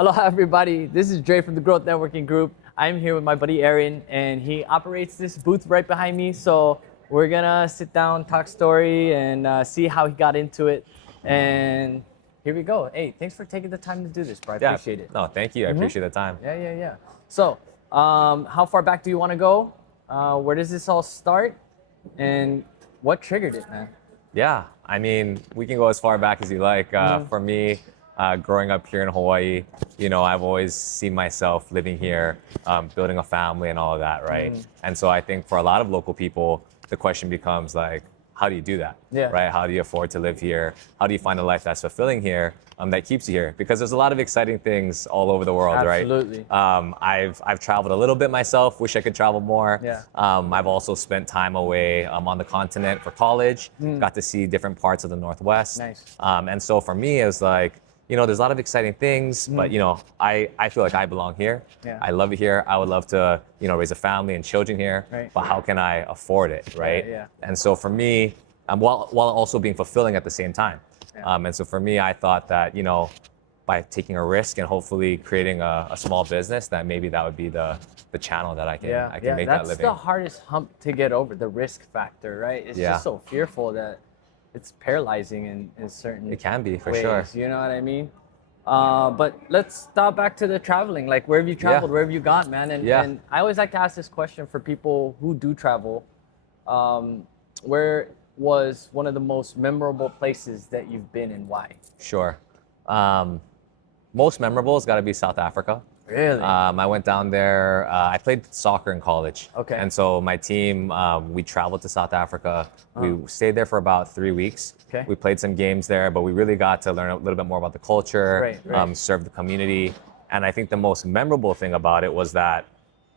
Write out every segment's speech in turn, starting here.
Aloha, everybody. This is Dre from the Growth Networking Group. I'm here with my buddy Aaron, and he operates this booth right behind me. So we're gonna sit down, talk story, and see how he got into it. And here we go. Hey, thanks for taking the time to do this, bro. I appreciate it. No, thank you. I appreciate the time. Yeah. So, how far back do you want to go? Where does this all start? And what triggered it, man? Yeah, I mean, we can go as far back as you like. For me, growing up here in Hawaii, you know, I've always seen myself living here, building a family and all of that, right? And so I think for a lot of local people, the question becomes like, how do you do that? Yeah. Right? How do you afford to live here? How do you find a life that's fulfilling here, that keeps you here? Because there's a lot of exciting things all over the world, Absolutely. right? I've traveled a little bit myself. Wish I could travel more. Yeah. I've also spent time away on the continent for college. Got to see different parts of the Northwest. Nice. And so for me, it was like, you know, there's a lot of exciting things, but you know, I feel like I belong here. Yeah. I love it here. I would love to, you know, raise a family and children here, Right. but how can I afford it, right? Yeah. And so for me, while also being fulfilling at the same time. Yeah. And so for me, I thought that, you know, by taking a risk and hopefully creating a small business, that maybe that would be the channel that I can make that living. That's the hardest hump to get over, the risk factor, right? It's just so fearful that it's paralyzing in certain It can be, for ways, sure. you know what I mean? But let's stop back to the traveling. Like, where have you traveled? Yeah. Where have you gone, man? Yeah. And I always like to ask this question for people who do travel. Where was one of the most memorable places that you've been and why? Sure. Most memorable has got to be South Africa. Really? I went down there. I played soccer in college. Okay. And so my team, we traveled to South Africa. We stayed there for about 3 weeks. Okay. We played some games there, but we really got to learn a little bit more about the culture, Right. serve the community. And I think the most memorable thing about it was that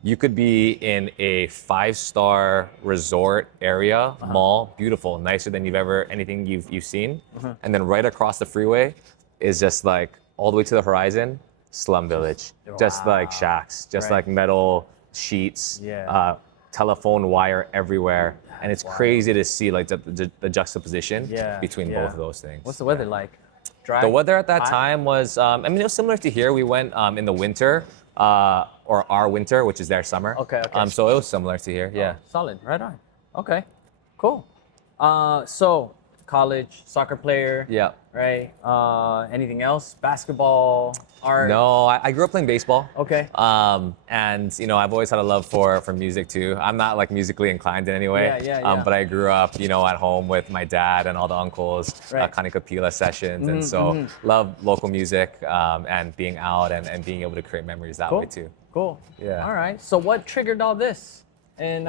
you could be in a 5-star resort area, mall, beautiful, nicer than anything you've seen. And then right across the freeway is just like all the way to the horizon, slum village, just like shacks, just Right. like metal sheets, Yeah. telephone wire everywhere. And it's crazy to see like the juxtaposition between both of those things. What's the weather like? Dry? The weather at that Hot? time was, I mean, it was similar to here. We went in the winter, or our winter, which is their summer. Okay. So it was similar to here, yeah. Solid. Right on. Okay. Cool. So college, soccer player. Yeah. Right. Anything else? Basketball, art. No, I grew up playing baseball. Okay. And you know, I've always had a love for music too. I'm not like musically inclined in any way. Yeah. But I grew up, you know, at home with my dad and all the uncles, Right. Kanikapila sessions, and so love local music and being out and being able to create memories that way too. Cool. Yeah. All right. So what triggered all this? And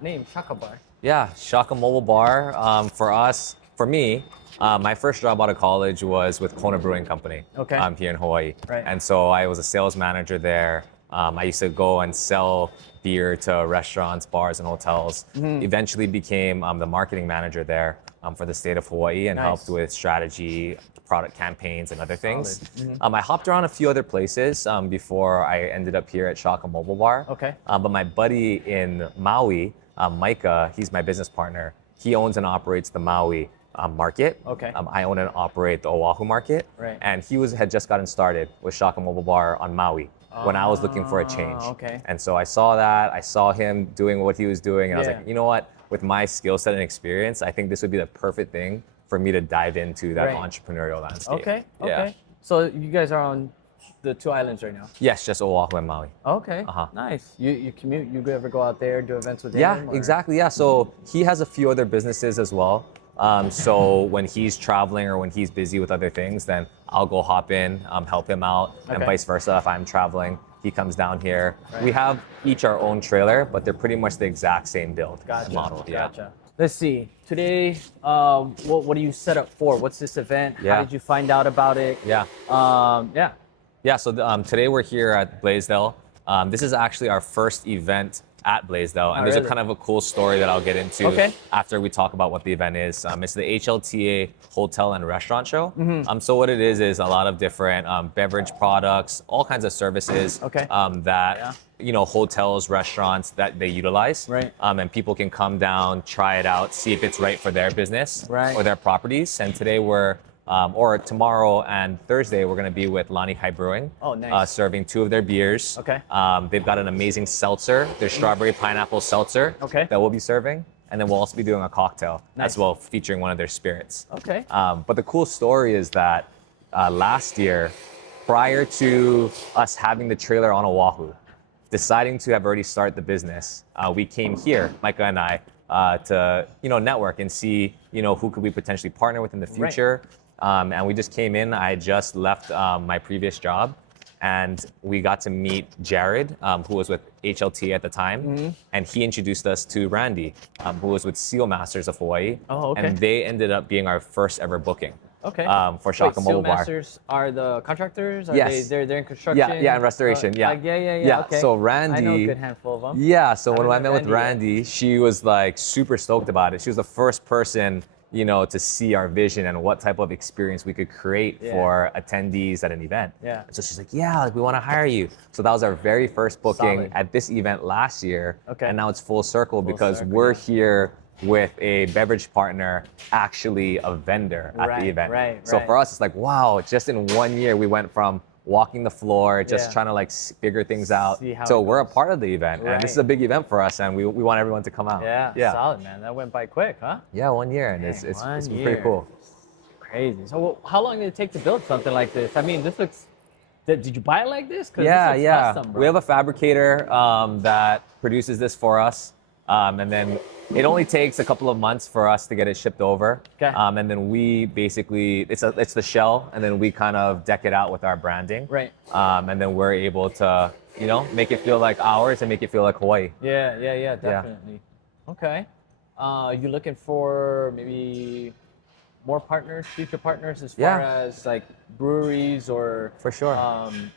name Shaka Bar. Yeah, Shaka Mobile Bar. For me, my first job out of college was with Kona Brewing Company. Okay. Here in Hawaii. Right. And so I was a sales manager there. I used to go and sell beer to restaurants, bars, and hotels. Eventually became the marketing manager there for the state of Hawaii and Nice. helped with strategy, product campaigns, and other things. I hopped around a few other places before I ended up here at Shaka Mobile Bar. Okay. But my buddy in Maui, Micah, he's my business partner. He owns and operates the Maui market. Okay. I own and operate the Oahu market. Right. And he had just gotten started with Shaka Mobile Bar on Maui when I was looking for a change. Okay. And so I saw that. I saw him doing what he was doing, and I was Yeah. like, you know what? With my skill set and experience, I think this would be the perfect thing for me to dive into that Right. entrepreneurial landscape. Okay. Yeah. So you guys are on the 2 islands right now. Yes, just Oahu and Maui. Okay. Uh-huh. Nice. You commute. You ever go out there do events with Yeah, him? or- exactly. Yeah. So he has a few other businesses as well. So when he's traveling or when he's busy with other things, then I'll go hop in, help him out, and Okay. vice versa. If I'm traveling, he comes down here. We have each our own trailer, but they're pretty much the exact same build model. Yeah. Gotcha. Let's see. Today, what are you set up for? What's this event? Yeah. How did you find out about it? Yeah. Yeah. Yeah. So today we're here at Blaisdell. This is actually our first event at Blaisdell, and there's really? a kind of a cool story that I'll get into Okay. after we talk about what the event is. It's the HLTA Hotel and Restaurant Show. So what it is a lot of different beverage products, all kinds of services Okay. that you know, hotels, restaurants that they utilize. Right. And people can come down, try it out, see if it's right for their business Right. or their properties. And today we're or tomorrow and Thursday, we're going to be with Yanagi Brewing. Oh, nice. Serving 2 of their beers. Okay. They've got an amazing seltzer, their strawberry pineapple seltzer. Okay. That we'll be serving. And then we'll also be doing a cocktail Nice. as well, featuring one of their spirits. Okay. But the cool story is that last year, prior to us having the trailer on Oahu, deciding to have already started the business, we came here, Micah and I, to network and see who could we potentially partner with in the future. And we just came in. I just left my previous job, and we got to meet Jared, who was with HLT at the time, and he introduced us to Randy, who was with Seal Masters of Hawaii. Oh, okay. And they ended up being our first ever booking. Okay. For Shaka Mobile Bar. Masters are the contractors? Are Yes. They're in construction? Yeah, and restoration. Yeah. Yeah. Okay. So Randy. I know a good handful of them. Yeah. So when I met met with Randy, Randy, she was like super stoked about it. She was the first person, to see our vision and what type of experience we could create for attendees at an event. Yeah. And so she's like, yeah, like we want to hire you. So that was our very first booking Solid. at this event last year. Okay. And now it's full circle because circle, we're yeah. here with a beverage partner, actually a vendor at the event. So for us, it's like, wow, just in 1 year, we went from walking the floor, just trying to like figure things out. So we're a part of the event, and this is a big event for us, and we want everyone to come out. Yeah, solid, man. That went by quick, huh? Yeah, 1 year, and it's pretty cool. Crazy. So how long did it take to build something like this? I mean, this looks, did you buy it like this? 'Cause this looks custom, bro. We have a fabricator that produces this for us, and then it only takes a couple of months for us to get it shipped over. Okay. And then we basically, it's the shell, and then we kind of deck it out with our branding. Right. And then we're able to, make it feel like ours and make it feel like Hawaii. Yeah, definitely. Okay. You looking for maybe more partners, future partners, as far as like breweries or For sure.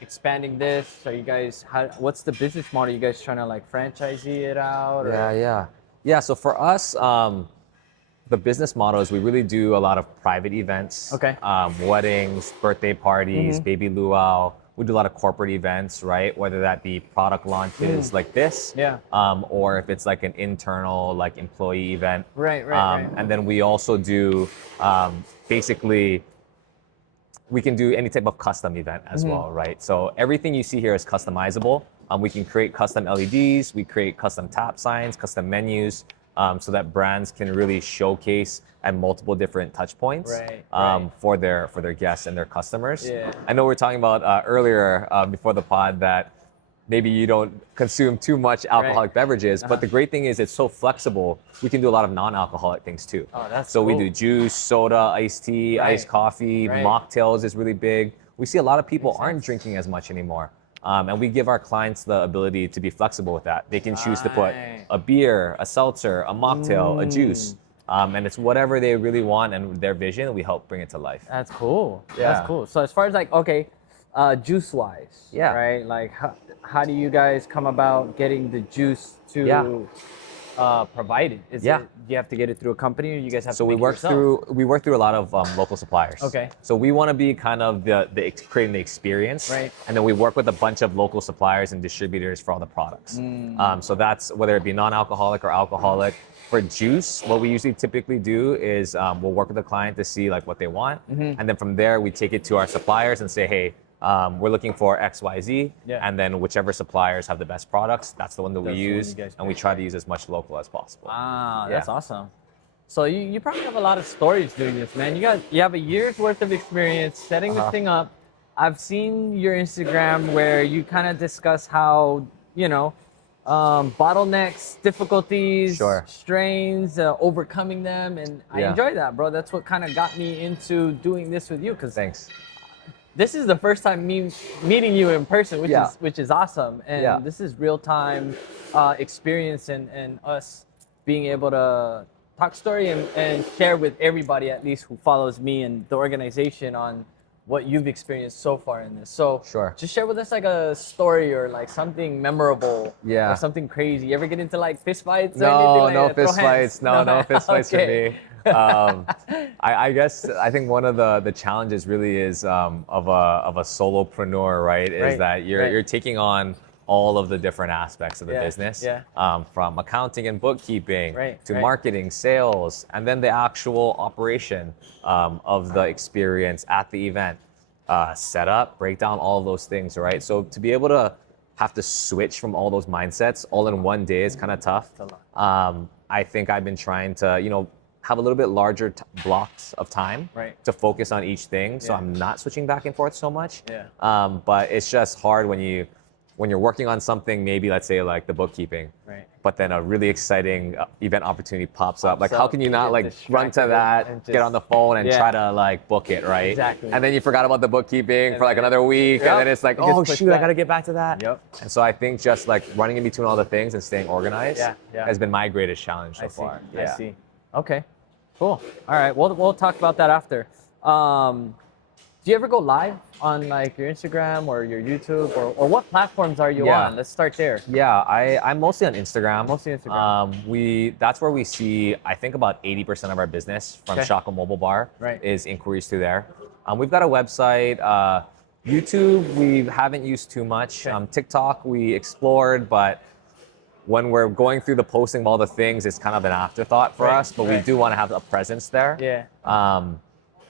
expanding this? Are you guys? What's the business model? You guys trying to like franchise it out? Or? Yeah. So for us, the business model is we really do a lot of private events. Okay. Weddings, birthday parties, baby luau. We do a lot of corporate events, right? Whether that be product launches like this, or if it's like an internal like employee event. Right. And then we also do basically, we can do any type of custom event as well, right? So everything you see here is customizable. We can create custom LEDs, we create custom tap signs, custom menus, so that brands can really showcase at multiple different touch points for their guests and their customers. Yeah. I know we were talking about earlier before the pod that maybe you don't consume too much alcoholic beverages, but the great thing is it's so flexible. We can do a lot of non-alcoholic things too. Oh, that's so cool. we do juice, soda, iced tea, iced coffee, mocktails is really big. We see a lot of people aren't drinking as much anymore. And we give our clients the ability to be flexible with that. They can choose to put a beer, a seltzer, a mocktail, a juice. And it's whatever they really want and their vision, we help bring it to life. That's cool. Yeah. That's cool. So as far as like, okay, juice wise, right? Like how do you guys come about getting the juice to provided? Is it, do you have to get it through a company, or you guys have to make it yourself? We work through a lot of local suppliers. Okay. So we want to be kind of creating the experience, right? And then we work with a bunch of local suppliers and distributors for all the products. So that's whether it be non-alcoholic or alcoholic. For juice, what we usually typically do is we'll work with the client to see like what they want, and then from there we take it to our suppliers and say, hey, we're looking for X, Y, Z, and then whichever suppliers have the best products, that's the one that we use, and we try to use as much local as possible. Wow, that's awesome. So you probably have a lot of stories doing this, man. You have a year's worth of experience setting this thing up. I've seen your Instagram where you kind of discuss how, bottlenecks, difficulties, strains, overcoming them, and I enjoy that, bro. That's what kind of got me into doing this with you. Cause this is the first time me meeting you in person, which is awesome, and this is real time experience and us being able to talk story and share with everybody at least who follows me and the organization on what you've experienced so far in this. So just share with us like a story or like something memorable or something crazy. You ever get into like fist fights? No fist fights. No fist fights for me. I guess I think one of the challenges really is of a solopreneur, right? Is that you're taking on all of the different aspects of the Yeah, business, yeah. from accounting and bookkeeping Right, to right. marketing, sales, and then the actual operation of the experience at the event, setup, breakdown, all of those things, right? So to be able to have to switch from all those mindsets all in one day is kind of tough. I think I've been trying to, have a little bit larger blocks of time Right. to focus on each thing, so Yeah. I'm not switching back and forth so much. Yeah. But it's just hard when you're working on something, maybe let's say like the bookkeeping, Right. but then a really exciting event opportunity pops up. Like, Pops how up, can you you not get like run to distracted that, and get just- on the phone and Yeah. try to like book it, right? Exactly. And then you forgot about the bookkeeping for like then- another week, Yep. and then it's like, It gets oh pushed shoot, I back. gotta get back to that. Yep. And so I think just like running in between all the things and staying organized Yeah. has been my greatest challenge so I see. far. I see. Okay. Cool. All right. We'll talk about that after. Do you ever go live on like your Instagram or your YouTube or what platforms are you Yeah. on? Let's start there. Yeah, I'm mostly on Instagram. Mostly Instagram. That's where we see, I think about 80% of our business from Okay. Shaka Mobile Bar Right. is inquiries through there. We've got a website. YouTube, we haven't used too much. Okay. TikTok, we explored, but when we're going through the posting of all the things, it's kind of an afterthought for Right, us, but we right. do want to have a presence there. Yeah.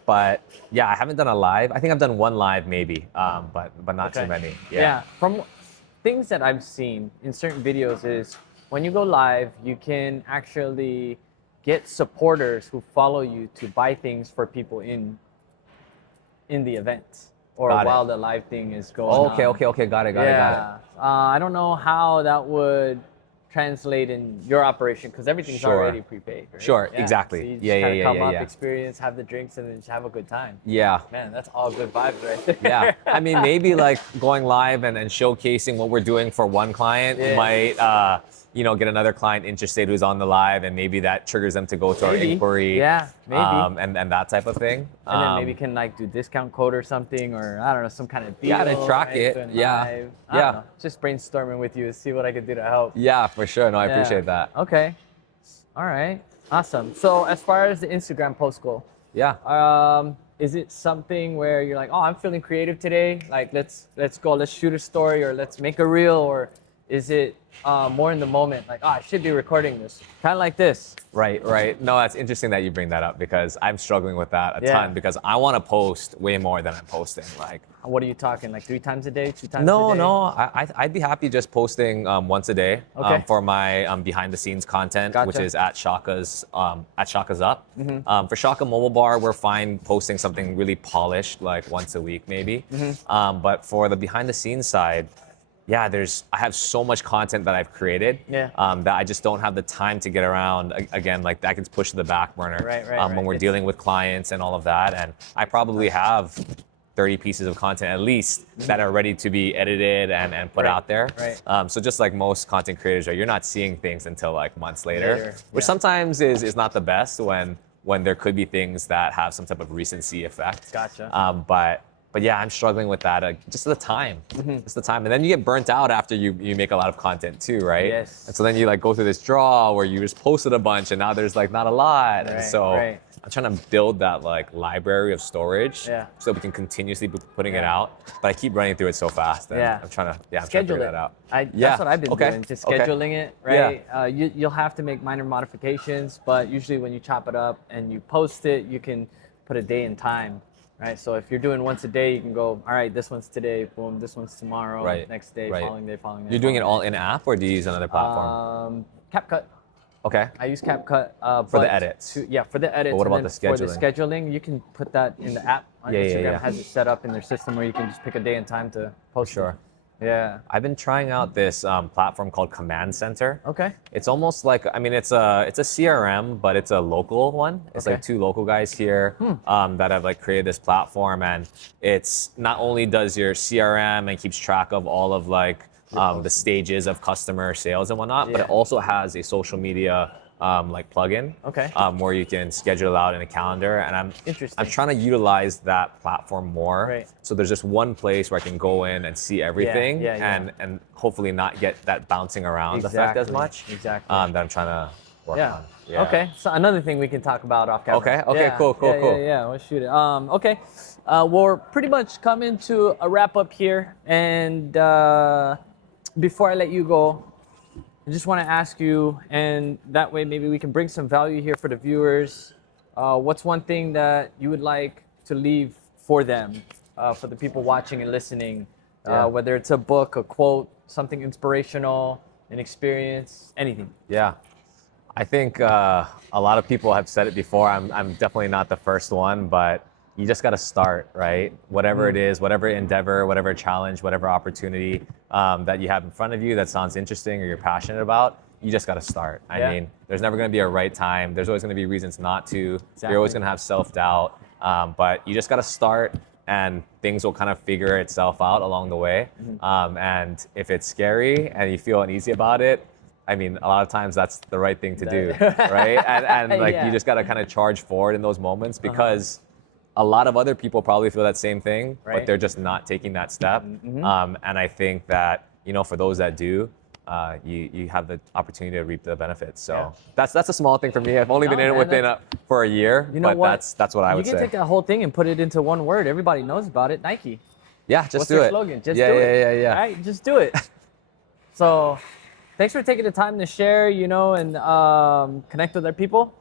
But yeah, I haven't done a live. I think I've done one live maybe, but not Okay. too many. Yeah. From things that I've seen in certain videos is when you go live, you can actually get supporters who follow you to buy things for people in the event or Got it. while the live thing is going on. Okay. Got it. I don't know how that would translate in your operation because everything's Sure. already prepaid. Right? Sure, Yeah. exactly. So you just Yeah, kinda yeah, come yeah, up, yeah. experience, have the drinks, and then just have a good time. Yeah. Man, that's all good vibes right there. Yeah, I mean, maybe like going live and showcasing what we're doing for one client Yeah. might, get another client interested who's on the live, and maybe that triggers them to go to our Maybe. inquiry. Yeah, maybe. And that type of thing. And then maybe can like do discount code or something, or I don't know, some kind of deal. Yeah, to track it. doing Yeah. live. I Yeah. don't know, just brainstorming with you to see what I could do to help. Yeah, for sure. No, I Yeah. appreciate that. Okay. All right. Awesome. So as far as the Instagram post go, Yeah. is it something where you're like, oh, I'm feeling creative today, like let's go, let's shoot a story or let's make a reel, or is it more in the moment, like, oh, I should be recording this, kind of like this? Right. No, that's interesting that you bring that up because I'm struggling with that a Yeah. ton because I want to post way more than I'm posting. Like, What are you talking, like 3 times a day, 2 times a no, day? no. I'd be happy just posting once a day Okay. for my behind the scenes content, which Gotcha. is at Shaka's Up. For Shaka Mobile Bar, we're fine posting something really polished like once a week maybe. But for the behind the scenes side, yeah, I have so much content that I've created Yeah. that I just don't have the time to get around. Again, like that gets pushed to the back burner Right, when we're It's- dealing with clients and all of that. And I probably have 30 pieces of content at least that are ready to be edited and put Right, out there. right. So just like most content creators, right, you're not seeing things until like months later, Later, which yeah. sometimes is not the best when there could be things that have some type of recency effect. Gotcha. But yeah, I'm struggling with that. Just the time, just the time, and then you get burnt out after you make a lot of content too, right? Yes. And so then you like go through this draw where you just posted a bunch, and now there's like not a lot, and Right, so right. I'm trying to build that like library of storage, Yeah. so we can continuously be putting it Yeah. out. But I keep running through it so fast, and Yeah. I'm trying to Schedule figure it. that out. That's Yeah. what I've been Okay. doing, just Okay. scheduling it, right? You'll have to make minor modifications, but usually when you chop it up and you post it, you can put a day and time, right? So if you're doing once a day, you can go, all right, this one's today, boom, this one's tomorrow, Right. next day, Right. following day, following day. You're doing it following all in app, or do you use another day. platform? CapCut. Okay. I use CapCut For the but edits. for the edits. But what and about then the for the scheduling, you can put that in the app on Yeah, yeah, Instagram. yeah. It has it set up in their system where you can just pick a day and time to post. Sure. It. Yeah. I've been trying out this platform called Command Center. Okay. It's almost like, I mean, it's a CRM, but it's a local one. It's Okay. like 2 local guys here that have like created this platform, and it's not only does your CRM and keeps track of all of like the stages of customer sales and whatnot, but Yeah. it also has a social media like plugin. Okay. Where you can schedule it out in a calendar, and I'm Interesting. trying to utilize that platform more. Right. So there's just one place where I can go in and see everything, yeah. and hopefully not get that bouncing around effect as much. Exactly. That I'm trying to work Yeah. on. Yeah. Okay. So another thing we can talk about off camera. Okay, Yeah, cool. Yeah, we'll shoot it. Okay. We're pretty much coming to a wrap up here, and before I let you go, I just want to ask you, and that way maybe we can bring some value here for the viewers. What's one thing that you would like to leave for them, for the people watching and listening? Yeah. Whether it's a book, a quote, something inspirational, an experience, anything. Yeah. I think a lot of people have said it before. I'm definitely not the first one, but you just got to start, right? Whatever it is, whatever endeavor, whatever challenge, whatever opportunity that you have in front of you that sounds interesting or you're passionate about, you just got to start. Yeah. I mean, there's never going to be a right time. There's always going to be reasons not to. Exactly. You're always going to have self-doubt, but you just got to start, and things will kind of figure itself out along the way. And if it's scary and you feel uneasy about it, I mean, a lot of times that's the right thing to do, right? And like Yeah. you just got to kind of charge forward in those moments, because a lot of other people probably feel that same thing, Right. but they're just not taking that step. And I think that, you know, for those that do, you have the opportunity to reap the benefits. So that's a small thing for me. I've only been No, in it man, within for a year, You know but what? that's what I would You can say. take that whole thing and put it into one word. Everybody knows about it. Nike. Yeah, just What's do their it. slogan? Just yeah, do yeah, it. yeah. All right, just do it. So, thanks for taking the time to share, you know, and connect with other people.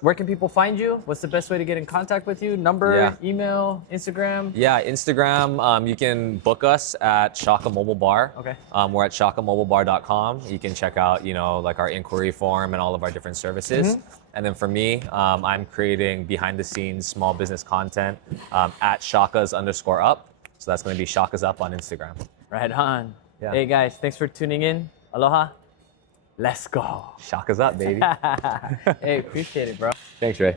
Where can people find you? What's the best way to get in contact with you? Number, Yeah. email, Instagram? Yeah, Instagram, you can book us at Shaka Mobile Bar. Okay. We're at shakamobilebar.com. You can check out, you know, like our inquiry form and all of our different services. And then for me, I'm creating behind the scenes small business content at Shakas_up. So that's going to be Shakas Up on Instagram. Right on. Yeah. Hey guys, thanks for tuning in. Aloha. Let's go. Shakas Up, baby. Hey, appreciate it, bro. Thanks, Ray.